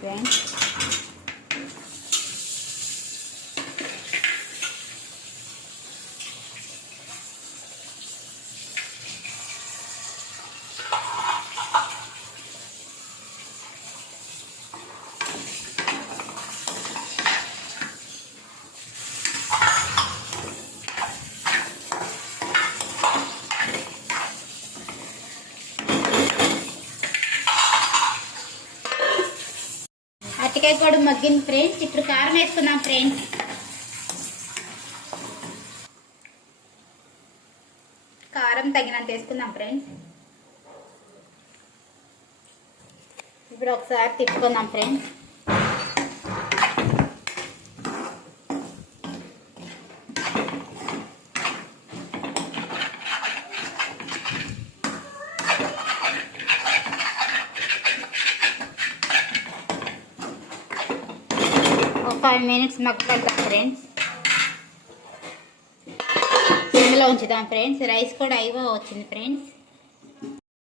Friends అరటికాయ కూడా మగ్గింది ఫ్రెండ్స్. ఇప్పుడు కారం వేసుకున్నాం ఫ్రెండ్స్. కారం తగినంత వేసుకుందాం ఫ్రెండ్స్. ఇప్పుడు ఒకసారి తిప్పుకుందాం ఫ్రెండ్స్. ఒక ఫైవ్ మినిట్స్ మగ్గపెడతాం ఫ్రెండ్స్ ఇందులో ఉంచుదాం ఫ్రెండ్స్ రైస్ కూడా అయిపో వచ్చింది ఫ్రెండ్స్